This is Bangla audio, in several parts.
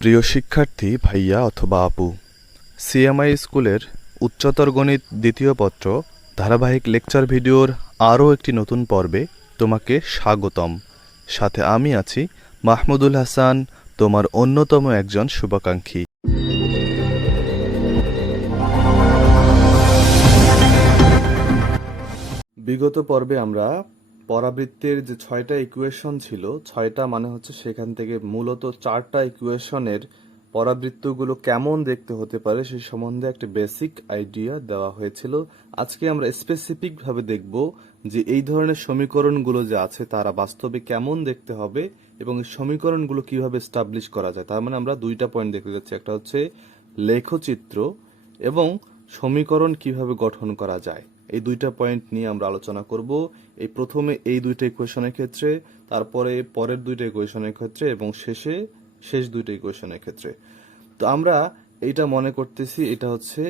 প্রিয় শিক্ষার্থী ভাইয়া অথবা আপু, সিএমআই স্কুলের উচ্চতর গণিত দ্বিতীয় পত্র ধারাবাহিক লেকচার ভিডিওর আরও একটি নতুন পর্বে তোমাকে স্বাগতম। সাথে আমি আছি মাহমুদুল হাসান, তোমার অন্যতম একজন শুভাকাঙ্ক্ষী। বিগত পর্বে আমরা পরাবৃত্তের যে 6টা ইকুয়েশন ছিল, 6টা মানে হচ্ছে সেখান থেকে মূলত 4টা ইকুয়েশনের পরাবৃত্তগুলো কেমন দেখতে হতে পারে সেই সম্বন্ধে একটা বেসিক আইডিয়া দেওয়া হয়েছিল। আজকে আমরা স্পেসিফিকভাবে দেখব যে এই ধরনের সমীকরণগুলো যে আছে তারা বাস্তবে কেমন দেখতে হবে এবং এই সমীকরণগুলো কিভাবে এস্টাবলিশ করা যায়। তার মানে আমরা দুইটা পয়েন্ট দেখতে যাচ্ছি, একটা হচ্ছে লেখচিত্র এবং সমীকরণ কিভাবে গঠন করা যায়। এই দুইটা পয়েন্ট নিয়ে আমরা আলোচনা করব। এই প্রথমে এই দুইটা ইকুয়েশনের ক্ষেত্রে, তারপরে পরের দুইটা ইকুয়েশনের ক্ষেত্রে এবং শেষ দুইটা ইকুয়েশনের ক্ষেত্রে। তো আমরা এইটা মনে করতেছি এটা হচ্ছে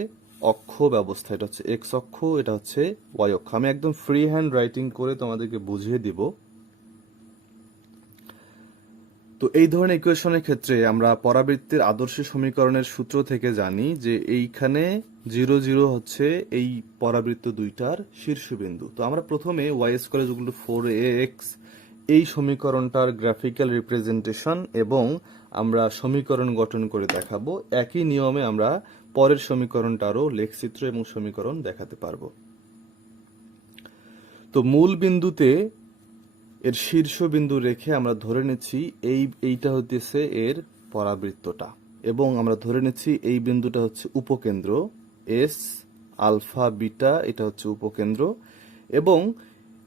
অক্ষ ব্যবস্থা, এটা হচ্ছে এক্স অক্ষ, এটা হচ্ছে ওয়াই অক্ষ। আমি একদম ফ্রি হ্যান্ড রাইটিং করে তোমাদেরকে বুঝিয়ে দিব। তো এই ধরনের ইকুয়েশনের ক্ষেত্রে আমরা পরাবৃত্তের আদর্শ সমীকরণের সূত্র থেকে জানি যে এইখানে 0 0 হচ্ছে এই পরাবৃত্ত দুইটার শীর্ষবিন্দু। তো আমরা প্রথমে y square equal to 4ax এই সমীকরণটার গ্রাফিক্যাল রিপ্রেজেন্টেশন এবং আমরা সমীকরণ গঠন করে দেখাবো। একই নিয়মে আমরা পরের সমীকরণটারও লেখচিত্র এবং সমীকরণ দেখাতে পারবো। তো মূল বিন্দুতে এর শীর্ষবিন্দু রেখে আমরা ধরে নিচ্ছি এইটা হইতেছে এর পরাবৃত্তটা, এবং আমরা ধরে নিচ্ছি এই বিন্দুটা হচ্ছে উপকেন্দ্র, এস আলফা বিটা এটা হচ্ছে উপকেন্দ্র, এবং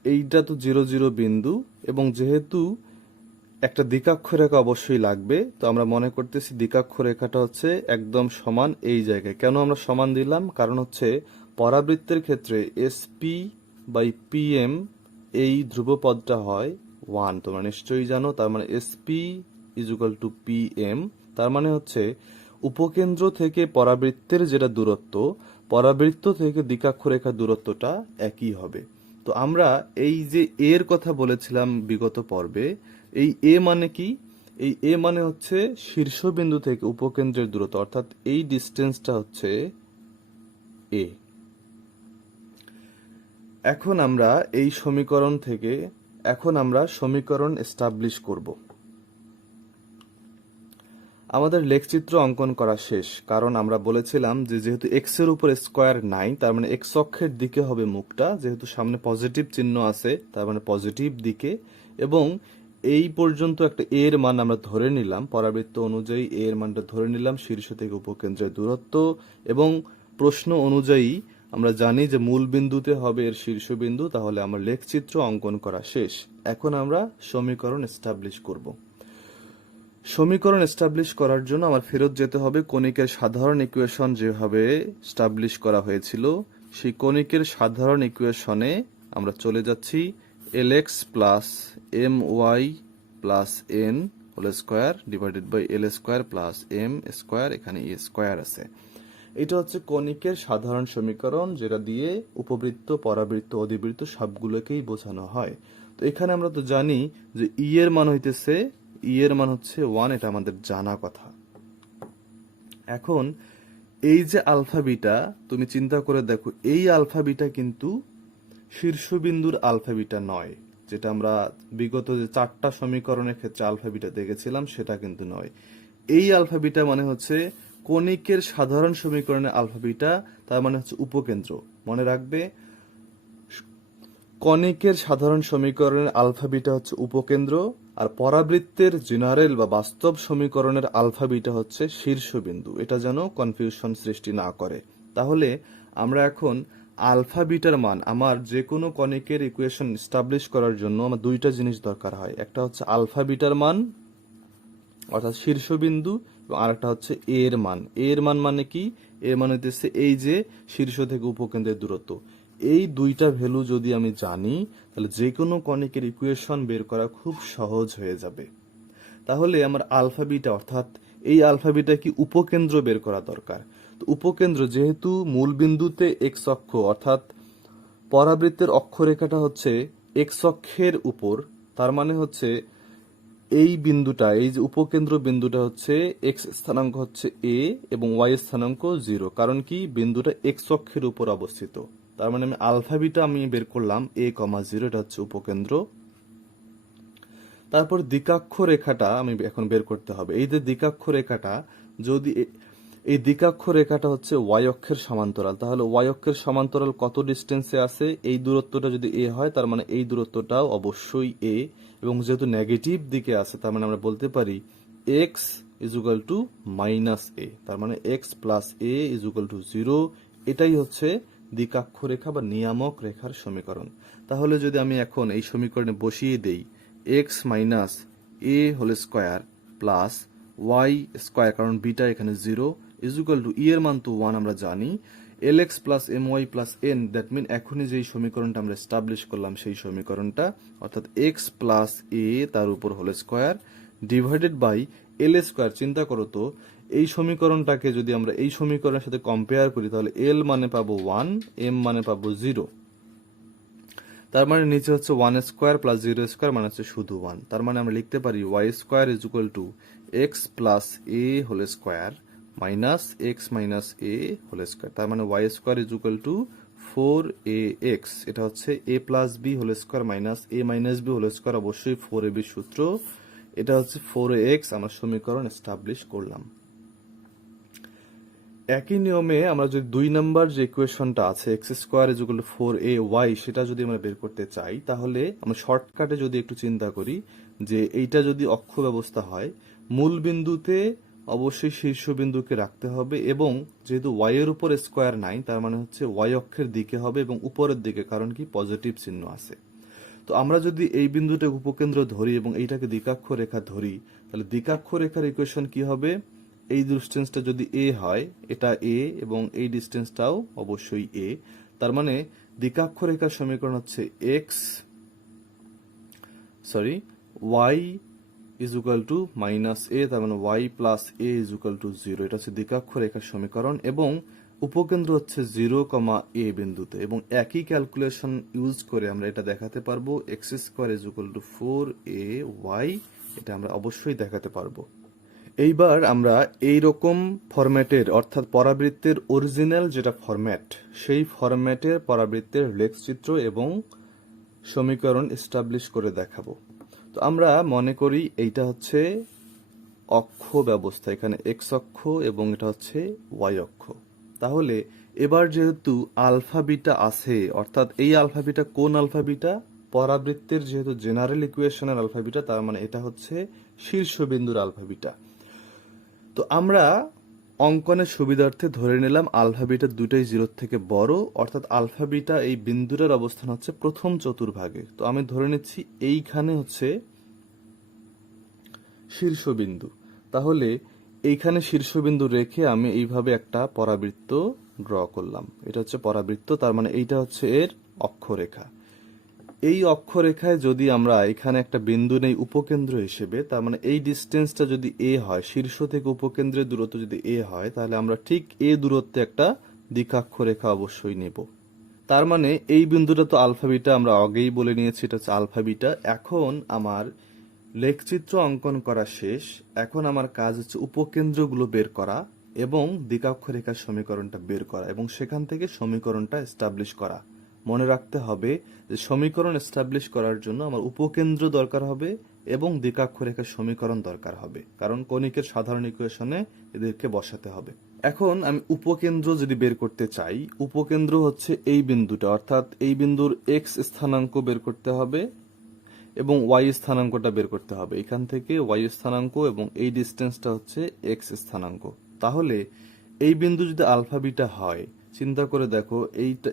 এইটা তো 0 0 বিন্দু, এবং যেহেতু একটা দ্বিকাক্ষ রেখা অবশ্যই লাগবে, তো আমরা মনে করতেছি দ্বিকাক্ষ রেখাটা হচ্ছে একদম সমান এই জায়গায়। কেন আমরা সমান দিলাম? কারণ হচ্ছে পরাবৃত্তের ক্ষেত্রে এসপি বাই পিএম এই ধ্রুবপদটা হয় 1, তোমরা নিশ্চয়ই জানো। তার মানে SP is equal two PM, তার মানে হচ্ছে উপকেন্দ্র থেকে পরাবৃত্তের যেটা দূরত্ব, পরাবৃত্ত থেকে দ্বিকাক্ষ রেখার দূরত্বটা একই হবে। তো আমরা এই যে এর কথা বলেছিলাম বিগত পর্বে, এই এ মানে কি? এই এ মানে হচ্ছে শীর্ষবিন্দু থেকে উপকেন্দ্রের দূরত্ব, অর্থাৎ এই ডিস্টেন্সটা হচ্ছে এ। এখন আমরা এই সমীকরণ থেকে সমীকরণ এস্টাবলিশ করব। আমাদের লেখচিত্র অঙ্কন করা শেষ, কারণ আমরা বলেছিলাম যে যেহেতু এক্স এর উপর স্কোয়ার নাই, তার মানে এক্স অক্ষের দিকে হবে মুখটা, যেহেতু সামনে পজিটিভ চিহ্ন আছে তার মানে পজিটিভ দিকে, এবং এই পর্যন্ত একটা এর মান আমরা ধরে নিলাম, পরাবৃত্ত অনুযায়ী এর মানটা ধরে নিলাম, শীর্ষ থেকে উপকেন্দ্রের দূরত্ব, এবং প্রশ্ন অনুযায়ী আমরা জানি যে মূল বিন্দুতে হবে এর শীর্ষবিন্দু, তাহলে আমার লেখচিত্র অঙ্কন করা শেষ। এখন আমরা সমীকরণ এস্টাবলিশ করব। সমীকরণ এস্টাবলিশ করার জন্য আমার ফেরত যেতে হবে কণিকের সাধারণ ইকুয়েশন যেভাবে এস্টাবলিশ করা হয়েছিল, সেই কণিকের সাধারণ ইকুয়েশনে আমরা চলে যাচ্ছি lx plus M Y plus N whole square divided by L square plus M square, এখানে ই স্কোয়ার আছে। এটা হচ্ছে কণিকের সাধারণ সমীকরণ, যেটা দিয়ে উপবৃত্ত, পরাবৃত্ত, অধিবৃত্ত সবগুলোকেই বোঝানো হয়। তো এখানে আমরা তো জানি যে ই এর মান হইতেছে, ই এর মান হচ্ছে 1, এটা আমাদের জানা কথা। এখন এই যে আলফা বিটা, তুমি চিন্তা করে দেখো, এই আলফা বিটা কিন্তু শীর্ষবিন্দুর আলফা বিটা নয়, যেটা আমরা বিগত যে 4টা সমীকরণের ক্ষেত্রে আলফা বিটা দেখেছিলাম সেটা কিন্তু নয়। এই আলফা বিটা মানে হচ্ছে কণিকের সাধারণ সমীকরণের আলফা বিটা, তার মানে হচ্ছে উপকেন্দ্র। মনে রাখবে, কণিকের সাধারণ সমীকরণের আলফা বিটা হচ্ছে উপকেন্দ্র, আর পরাবৃত্তের জেনারেল বা বাস্তব সমীকরণের আলফা বিটা হচ্ছে শীর্ষবিন্দু। এটা যেন কনফিউশন সৃষ্টি না করে। তাহলে আমরা এখন আলফা বিটার মান, আমার যে কোনো কণিকের ইকুয়েশন এস্টাবলিশ করার জন্য আমার দুইটা জিনিস দরকার হয়। একটা হচ্ছে আলফা বিটার মান অর্থাৎ শীর্ষবিন্দু, এবং আরেকটা হচ্ছে এর মান। এর মান মানে কি? এর মান হইতেছে এই যে শীর্ষ থেকে উপকেন্দ্রের দূরত্ব। এই দুইটা ভ্যালু যদি আমি জানি, তাহলে যে কোনো কণিকের ইকুয়েশন বের করা খুব সহজ হয়ে যাবে। তাহলে আমার আলফা বিটা অর্থাৎ এই আলফা বিটা কি উপকেন্দ্র বের করা দরকার। তো উপকেন্দ্র যেহেতু মূল বিন্দুতে এক্স অক্ষ, অর্থাৎ পরাবৃত্তের অক্ষরেখাটা হচ্ছে এক্স অক্ষের উপর, তার মানে হচ্ছে এই বিন্দুটা, এই যে উপকেন্দ্র বিন্দুটা হচ্ছে এক্স স্থানাঙ্ক হচ্ছে এ এবং ওয়াই স্থানাঙ্ক 0, কারণ কি বিন্দুটা এক্স অক্ষের উপর অবস্থিত। তার মানে আমি আলফা বিটা আমি বের করলাম a,0, এটা হচ্ছে উপকেন্দ্র। তারপর দ্বিকাক্ষ রেখাটা আমি এখন বের করতে হবে। এই যে দ্বিকাক্ষ রেখাটা, যদি এই দ্বিকাক্ষ রেখাটা হচ্ছে ওয়াই অক্ষের সমান্তরাল, তাহলে ওয়াই অক্ষের সমান্তরাল কত ডিস্টেন্সে আছে, এই দূরত্বটা যদি এ হয় তার মানে এই দূরত্বটাও অবশ্যই এ, এবং যেহেতু নেগেটিভ দিকে আছে তার মানে আমরা বলতে পারি x is equal to minus a, তার মানে x plus a is equal to 0। এটাই হচ্ছে দ্বিকাক্ষ রেখা বা নিয়ামক রেখার সমীকরণ। তাহলে যদি আমি এখন এই সমীকরণে বসিয়ে দেই এক্স মাইনাস এ whole square plus y square, কারণ বিটা এখানে 0, ইজ ইকুয়াল টু ই এর মান তো 1 আমরা জানি, l x plus M Y plus n, that mean এখনই যেই সমীকরণটা আমরা এস্টাবলিশ করলাম সেই সমীকরণটা, অর্থাৎ এক্স প্লাস এ তার উপর whole square divided by L square. চিন্তা করো তো, এই সমীকরণটাকে যদি আমরা এই সমীকরণের সাথে কম্পেয়ার করি তাহলে এল মানে পাবো 1, এম মানে পাবো 0, তার মানে নিচে হচ্ছে 1 স্কোয়ার প্লাস 0 স্কোয়ার মানে হচ্ছে শুধু 1। তার মানে আমরা লিখতে পারি Y square is equal to X plus A whole square minus X minus A whole square. তার মানে Y square is equal to 4ax, এটা হচ্ছে a plus B whole square minus A minus B whole square, অবশ্যই 4ab সূত্র। এটা হচ্ছে 4ax, আমরা সমীকরণ এস্টাবলিশ করলাম। একই নিয়মে আমরা যদি 2 নাম্বার যে ইকুয়েশনটা আছে x square is equal two 4ay, সেটা যদি আমরা বের করতে চাই তাহলে আমরা শর্টকাটে যদি একটু চিন্তা করি যে এইটা যদি অক্ষ ব্যবস্থা হয়, মূল বিন্দুতে অবশ্যই শীর্ষবিন্দুকে রাখতে হবে, এবং যেহেতু ওয়াই এর উপর স্কোয়ার নাই তার মানে হচ্ছে ওয়াই অক্ষের দিকে হবে এবং উপরের দিকে, কারণ কি পজিটিভ চিহ্ন আছে। তো আমরা যদি এই বিন্দুটাকে উপকেন্দ্র ধরি এবং এইটাকে দ্বিকাক্ষ রেখা ধরি, তাহলে দ্বিকাক্ষ রেখার ইকুয়েশন কি হবে, এই ডিস্টেন্সটা যদি এ হয় এটা এ এবং এই ডিস্টেন্সটাও অবশ্যই এ, তার মানে দ্বিকাক্ষ রেখার সমীকরণ হচ্ছে y is equal to minus a, তার মানে y plus a is equal to 0, এটা হচ্ছে দ্বিকাক্ষ রেখার সমীকরণ, এবং উপকেন্দ্র হচ্ছে 0, a বিন্দুতে। এবং একই ক্যালকুলেশন ইউজ করে আমরা এটা দেখাতে পারবো x square is equal two 4ay, এটা আমরা অবশ্যই দেখাতে পারবো। এইবার আমরা এই রকম ফরম্যাটের, অর্থাৎ পরাবৃত্তের অরিজিনাল যেটা ফরম্যাট, সেই ফরম্যাটের পরাবৃত্তের লেখচিত্র এবং সমীকরণ এস্টাবলিশ করে দেখাবো। তো আমরা মনে করি এইটা হচ্ছে অক্ষ ব্যবস্থা, এখানে এক্স অক্ষ এবং এটা হচ্ছে ওয়াই অক্ষ। তাহলে এবার যেহেতু আলফা বিটা আছে, অর্থাৎ এই আলফা বিটা কোন আলফা বিটা, পরাবৃত্তের যেহেতু জেনারেল ইকুয়েশনের আলফা বিটা, তার মানে এটা হচ্ছে শীর্ষবিন্দুর আলফা বিটা। তো আমরা অঙ্কনের সুবিধার্থে ধরে নিলাম আলফা বিটা দুটাই 0 থেকে বড়, অর্থাৎ আলফা বিটা এই বিন্দুটার অবস্থান হচ্ছে প্রথম চতুর্ভাগে। তো আমি ধরে নিচ্ছি এইখানে হচ্ছে শীর্ষবিন্দু, তাহলে এইখানে শীর্ষবিন্দু রেখে আমি এইভাবে একটা পরাবৃত্ত ড্র করলাম, এটা হচ্ছে পরাবৃত্ত, তার মানে এইটা হচ্ছে এর অক্ষরেখা। এই অক্ষরেখায় যদি আমরা এখানে একটা বিন্দু নেই উপকেন্দ্র হিসেবে, তার মানে এই ডিস্টেন্সটা যদি এ হয়, শীর্ষ থেকে উপকেন্দ্রের দূরত্ব যদি এ হয়, তাহলে আমরা ঠিক এ দূরত্বে একটা দ্বিকাক্ষ রেখা অবশ্যই নেব। তার মানে এই বিন্দুটা তো আলফা বিটা আমরা আগেই বলে নিয়েছি, এটা হচ্ছে আলফা বিটা। এখন আমার লেখচিত্র অঙ্কন করা শেষ, এখন আমার কাজ হচ্ছে উপকেন্দ্রগুলো বের করা এবং দ্বিকাক্ষ রেখার সমীকরণটা বের করা এবং সেখান থেকে সমীকরণটা এস্টাবলিশ করা। মনে রাখতে হবে যে সমীকরণ এস্টাবলিশ করার জন্য আমার উপকেন্দ্র দরকার হবে এবং দ্বিকাক্ষ রেখার সমীকরণ দরকার হবে, কারণ কণিকের সাধারণ ইকুয়েশনে এদেরকে বসাতে হবে। এখন আমি উপকেন্দ্র যদি বের করতে চাই, উপকেন্দ্র হচ্ছে এই বিন্দুটা, অর্থাৎ এই বিন্দুর এক্স স্থানাঙ্ক বের করতে হবে এবং ওয়াই স্থানাঙ্কটা বের করতে হবে। এখান থেকে ওয়াই স্থানাঙ্ক এবং এই ডিস্টেন্সটা হচ্ছে এক্স স্থানাঙ্ক। তাহলে এই বিন্দু যদি আলফা বিটা হয়, চিন্তা করে দেখো,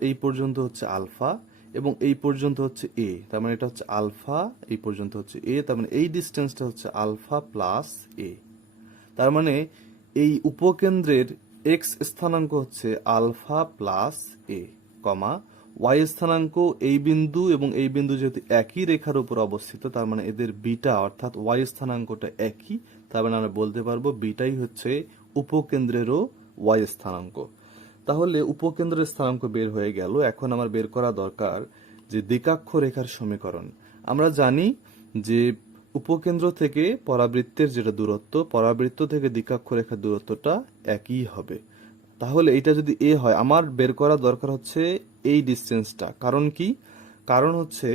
এই পর্যন্ত হচ্ছে আলফা এবং এই পর্যন্ত হচ্ছে এ, তার মানে এটা হচ্ছে আলফা, এই পর্যন্ত হচ্ছে এ, তার মানে এই ডিস্টেন্সটা হচ্ছে আলফা প্লাস এ। তার মানে এই উপকেন্দ্রের এক্স স্থানাঙ্ক হচ্ছে আলফা প্লাস এ, কমা ওয়াই স্থানাঙ্ক এই বিন্দু এবং এই বিন্দু যেহেতু একই রেখার উপর অবস্থিত, তার মানে এদের বিটা অর্থাৎ ওয়াই স্থানাঙ্কটা একই, তার মানে আমরা বলতে পারবো বিটাই হচ্ছে উপকেন্দ্রেরও ওয়াই স্থানাঙ্ক। তাহলে উপকেন্দ্রের স্থানাঙ্ক বের হয়ে গেল। এখন আমার বের করা দরকার যে দ্বিকাক্ষ রেখার সমীকরণ। আমরা জানি যে উপকেন্দ্র থেকে পরাবৃত্তের যেটা দূরত্ব, পরাবৃত্ত থেকে দিকাক্ষরেখার দূরত্বটা একই হবে। তাহলে এটা যদি এ হয়, আমার বের করা দরকার হচ্ছে এই ডিসটেন্সটা। কারণ কি? কারণ হচ্ছে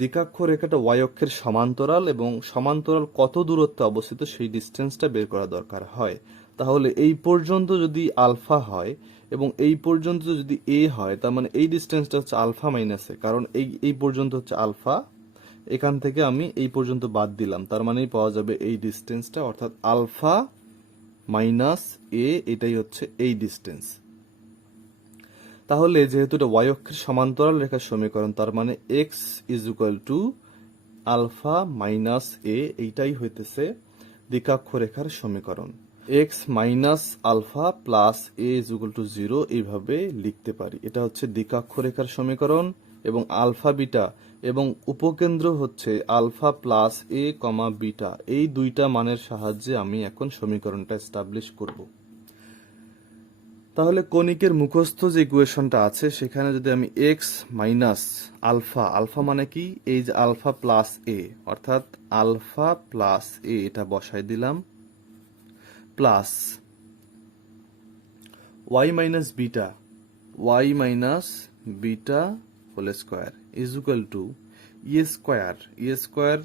দিকাক্ষরেখাটা ওয়াই অক্ষের সমান্তরাল, এবং সমান্তরাল কত দূরত্বে অবস্থিত সেই ডিসটেন্সটা বের করা দরকার হয়। তাহলে এই পর্যন্ত যদি আলফা হয় এবং এই পর্যন্ত যদি এ হয়, তার মানে এই ডিসটেন্সটা হচ্ছে আলফা মাইনাস এ, কারণ এই পর্যন্ত হচ্ছে আলফা, এখান থেকে আমি এই পর্যন্ত বাদ দিলাম, তার মানেই পাওয়া যাবে এই ডিসটেন্সটা, অর্থাৎ আলফা মাইনাস এ, এটাই হচ্ছে এই ডিসটেন্স। তাহলে যেহেতু এটা ওয়াই অক্ষের সমান্তরাল রেখার সমীকরণ, তার মানে x is equal to alpha minus a, এইটাই হইতেছে দিকাক্ষরেখার সমীকরণ। X minus alpha plus a is equal to 0 এইভাবে লিখতে পারি। এটা হচ্ছে দিকাক্ষরেখার সমীকরণ, এবং আলফা বিটা এবং উপকেন্দ্র হচ্ছে আলফা প্লাস এ কমা বিটা, এই দুইটা মানের সাহায্যে আমি এখন সমীকরণটা এস্টাবলিশ করব। তাহলে কণিকের মুখস্থ যে ইকুয়েশনটা আছে সেখানে যদি আমি এক্স মাইনাস আলফা, আলফা মানে কি, এই যে আলফা প্লাস এ, অর্থাৎ আলফা প্লাস এ, এটা বসাই দিলাম, plus y minus beta, y minus beta whole square is equal to e square, e square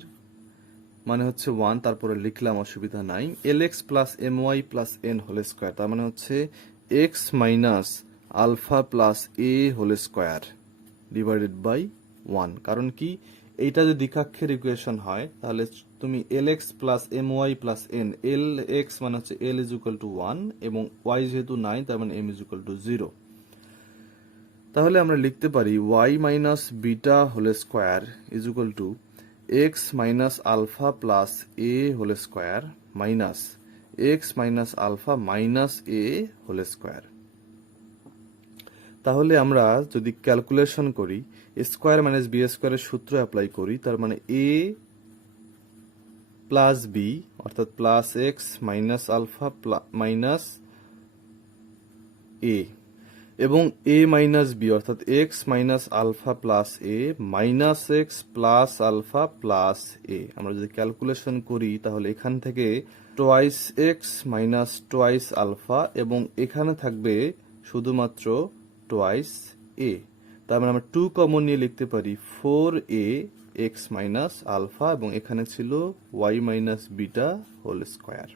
মানে হচ্ছে 1, তারপরে লিখলাম, অসুবিধা নাই, l x plus M Y plus N whole square, তার মানে হচ্ছে x minus alpha plus A whole square divided by 1। কারণ কি, এইটা যদি দ্বিঘাক্ষের ইকুয়েশন হয় তাহলে তুমি l x plus M Y plus n, l x মানে হচ্ছে এল ইজ ইকুয়াল টু 1 এবং ওয়াই যেহেতু নাই তার মানে এম ইজ ইকুয়াল টু 0। তাহলে আমরা লিখতে পারি Y minus beta whole square is equal to X minus alpha plus A whole square minus X minus alpha minus A whole square. তাহলে আমরা যদি ক্যালকুলেশন করি, স্কোয়ার মাইনাস বি স্কোয়ারের সূত্র অ্যাপ্লাই করি, তার মানে এ প্লাস বি অর্থাৎ plus x minus alpha minus a, এবং এ মাইনাস বি অর্থাৎ x minus alpha plus a minus x plus alpha plus a. আমরা যদি ক্যালকুলেশন করি তাহলে এখান থেকে twice x minus twice alpha, এবং এখানে থাকবে শুধুমাত্র টোয়াইস এ, তার মানে আমরা 2 কমন নিয়ে লিখতে পারি 4a এক্স মাইনাস আলফা, এবং এখানে ছিল y minus beta whole square.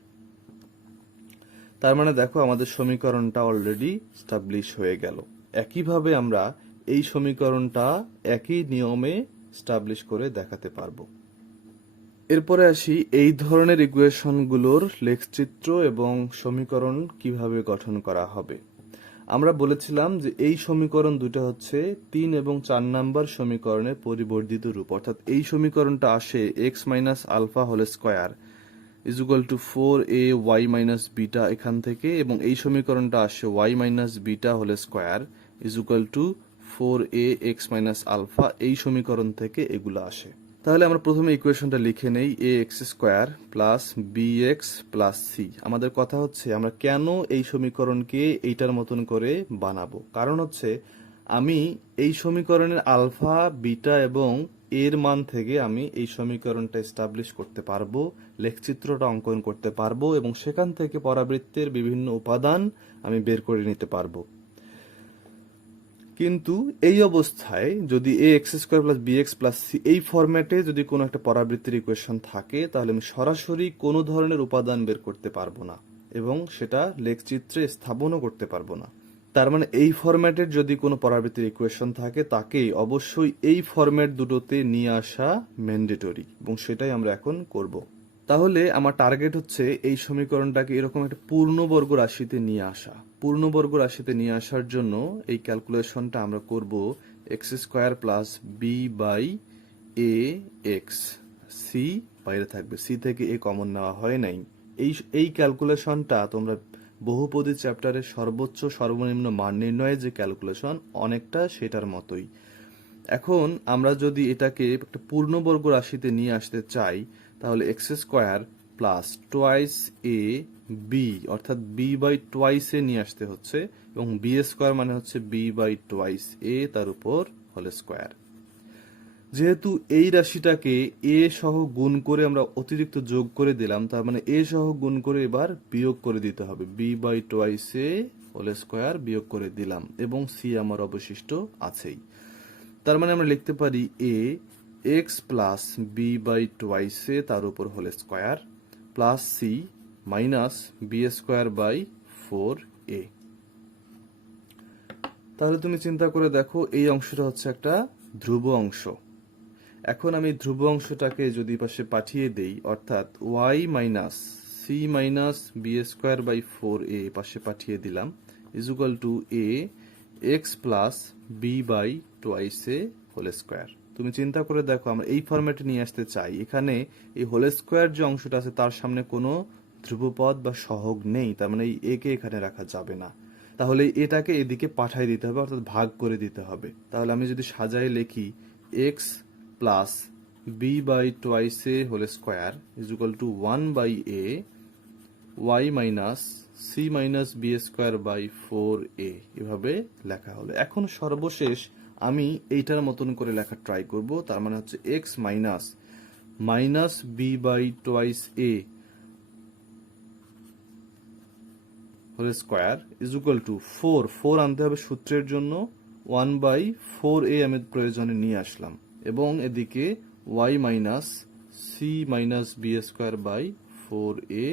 তার মানে দেখো আমাদের সমীকরণটা অলরেডি স্টাবলিশ হয়ে গেল। একইভাবে আমরা এই সমীকরণটা একই নিয়মে স্টাবলিশ করে দেখাতে পারবো। এরপরে আসি এই ধরনের ইকুয়েশনগুলোর লেখচিত্র এবং সমীকরণ কিভাবে গঠন করা হবে। আমরা বলেছিলাম যে এই সমীকরণ দুটো হচ্ছে 3 এবং 4 নাম্বার সমীকরণের পরিবর্ধিত রূপ, অর্থাৎ এই সমীকরণটা আসে x minus alpha whole square is equal to 4a y minus beta এখান থেকে, এবং এই সমীকরণটা আসে y minus beta whole square is equal to 4a x minus alpha, এই সমীকরণ থেকে এগুলো আসে। তাহলে আমরা প্রথমে ইকুয়েশনটা লিখে নেই, a x square plus b x plus c. আমাদের কথা হচ্ছে আমরা কেন এই সমীকরণকে এইটার মতন করে বানাবো, কারণ হচ্ছে আমি এই সমীকরণের আলফা বিটা এবং এর মান থেকে আমি এই সমীকরণটা এস্টাবলিশ করতে পারবো, লেখচিত্রটা অঙ্কন করতে পারবো, এবং সেখান থেকে পরাবৃত্তের বিভিন্ন উপাদান আমি বের করে নিতে পারবো। কিন্তু এই অবস্থায় যদি a x square plus b x plus c এই ফরম্যাটে যদি কোনো একটা পরাবৃত্তির ইকুয়েশন থাকে, তাহলে আমি সরাসরি কোনো ধরনের উপাদান বের করতে পারবো না এবং সেটা লেখচিত্রে স্থাপনও করতে পারবো না। তার মানে এই ফরম্যাটের যদি কোনো পরাবৃত্তির ইকুয়েশন থাকে তাকেই অবশ্যই এই ফরম্যাট দুটোতে নিয়ে আসা ম্যান্ডেটরি, এবং সেটাই আমরা এখন করব। তাহলে আমার টার্গেট হচ্ছে এই সমীকরণটাকে এরকম একটা পূর্ণবর্গ রাশিতে নিয়ে আসা। পূর্ণবর্গ রাশিতে নিয়ে আসার জন্য এই ক্যালকুলেশনটা আমরা করব x square plus b by a x, c বাইরে থাকবে, সি থেকে এ কমন নেওয়া হয় নাই। এই ক্যালকুলেশনটা তোমরা বহুপদী চ্যাপ্টারের সর্বোচ্চ সর্বনিম্ন মান নির্ণয়ের যে ক্যালকুলেশন অনেকটা সেটার মতোই। এখন আমরা যদি এটাকে একটা পূর্ণবর্গ রাশিতে নিয়ে আসতে চাই তাহলে x square plus twice A B অর্থাৎ বি বাই টোয়াইস এ নিয়ে আসতে হচ্ছে, এবং বি স্কোয়ার মানে হচ্ছে বি বাই টোয়াইস এ তার উপর হোল স্কোয়ার। যেহেতু এই রাশিটাকে এ সহ গুণ করে আমরা অতিরিক্ত যোগ করে দিলাম, তার মানে এ সহ গুণ করে এবার বিয়োগ করে দিতে হবে। B by twice a whole square বিয়োগ করে দিলাম এবং সি আমার অবশিষ্ট আছেই। তার মানে আমরা লিখতে পারি a x plus b by twice a তার উপর whole square plus c minus b square by 4a। তাহলে তুমি চিন্তা করে দেখো, এই অংশটা হচ্ছে একটা ধ্রুব অংশ। এখন আমি ধ্রুব অংশটাকে যদি পাশে পাঠিয়ে দেই, অর্থাৎ y minus c minus b square by 4a পাশে পাঠিয়ে দিলাম, is equal to a x plus b by twice a whole square. তুমি চিন্তা করে দেখো, আমরা এই ফরম্যাটে নিয়ে আসতে চাই। এখানে এই হোল স্কোয়ার যে অংশটা আছে তার সামনে কোনো ধ্রুবপদ বা সহগ নেই, তার মানে এই এ কে এখানে রাখা যাবে না। তাহলে এটাকে এদিকে পাঠাই দিতে হবে, অর্থাৎ ভাগ করে দিতে হবে। তাহলে আমি যদি সাজাই লিখি x plus b by twice a whole square is equal to 1 by a y minus c minus b square by 4a, এভাবে লেখা হলো। এখন সর্বশেষ আমি এইটার মতন করে লেখা ট্রাই করব। তার মানে হচ্ছে x minus minus b by twice a whole square is equal to 4 আনতে হবে সূত্রের জন্য, 1 বাই 4a আমি প্রয়োজনে নিয়ে আসলাম এবং এদিকে y minus c minus b square by 4a,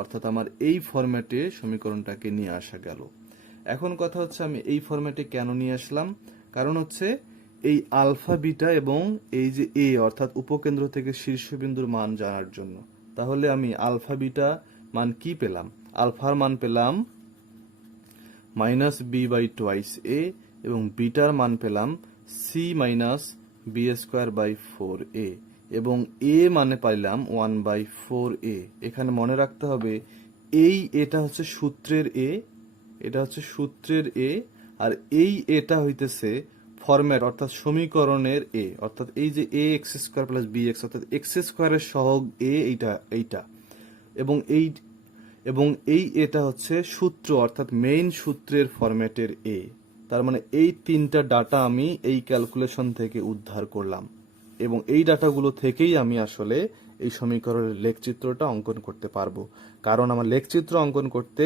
অর্থাৎ আমার এই ফরম্যাটে সমীকরণটাকে নিয়ে আসা গেল। এখন কথা হচ্ছে আমি এই ফরম্যাটে কেন নিয়ে আসলাম? কারণ হচ্ছে এই আলফা বিটা এবং এই যে এ অর্থাৎ উপকেন্দ্র থেকে শীর্ষবিন্দুর মান জানার জন্য। তাহলে আমি আলফা বিটা মান কি পেলাম? আলফার মান পেলাম minus b by twice a এবং বিটার মান পেলাম c minus b square by 4a এবং এ মানে পাইলাম 1 বাই 4a। এখানে মনে রাখতে হবে এটা হচ্ছে সূত্রের এ, এটা হচ্ছে সূত্রের এ, আর এটা হইতেছে ফরম্যাট অর্থাৎ সমীকরণের এ, অর্থাৎ এই যে a x square plus b x অর্থাৎ এক্স স্কোয়ারের সহগ এ এইটা এবং এটা হচ্ছে সূত্র অর্থাৎ মেইন সূত্রের ফরম্যাটের এ। তার মানে এই তিনটা ডাটা আমি এই ক্যালকুলেশন থেকে উদ্ধার করলাম এবং এই ডাটাগুলো থেকেই আমি আসলে এই সমীকরণের লেখচিত্রটা অঙ্কন করতে পারবো। কারণ আমার লেখচিত্র অঙ্কন করতে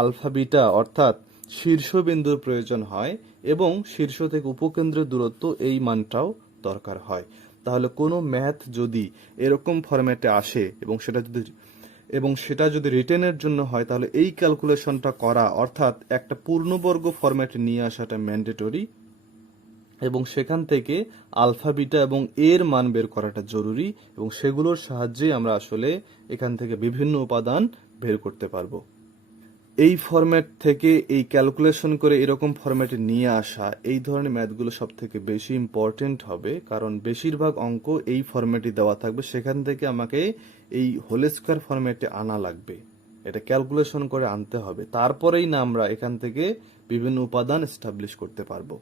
আলফা বিটা অর্থাৎ শীর্ষবিন্দুর প্রয়োজন হয় এবং শীর্ষ থেকে উপকেন্দ্রের দূরত্ব এই মানটাও দরকার হয়। তাহলে কোনো ম্যাথ যদি এরকম ফরম্যাটে আসে এবং সেটা যদি রিটেনের জন্য হয়, তাহলে এই ক্যালকুলেশনটা করা অর্থাৎ একটা পূর্ণবর্গ ফরম্যাটে নিয়ে আসাটা ম্যান্ডেটরি এবং সেখান থেকে আলফা বিটা এবং এর মান বের করাটা জরুরি এবং সেগুলোর সাহায্যে আমরা আসলে এখান থেকে বিভিন্ন উপাদান বের করতে পারবো। এই ফরম্যাট থেকে এই ক্যালকুলেশন করে এরকম ফরম্যাটে নিয়ে আসা এই ধরনের ম্যাথগুলো সব থেকে বেশি ইম্পর্টেন্ট হবে, কারণ বেশিরভাগ অঙ্ক এই ফরম্যাটে দেওয়া থাকবে। সেখান থেকে আমাকে এই হোল স্কোয়ার ফরম্যাটে আনা লাগবে, এটা ক্যালকুলেশন করে আনতে হবে, তারপরেই না আমরা এখান থেকে বিভিন্ন উপাদান এস্টাবলিশ করতে পারবো।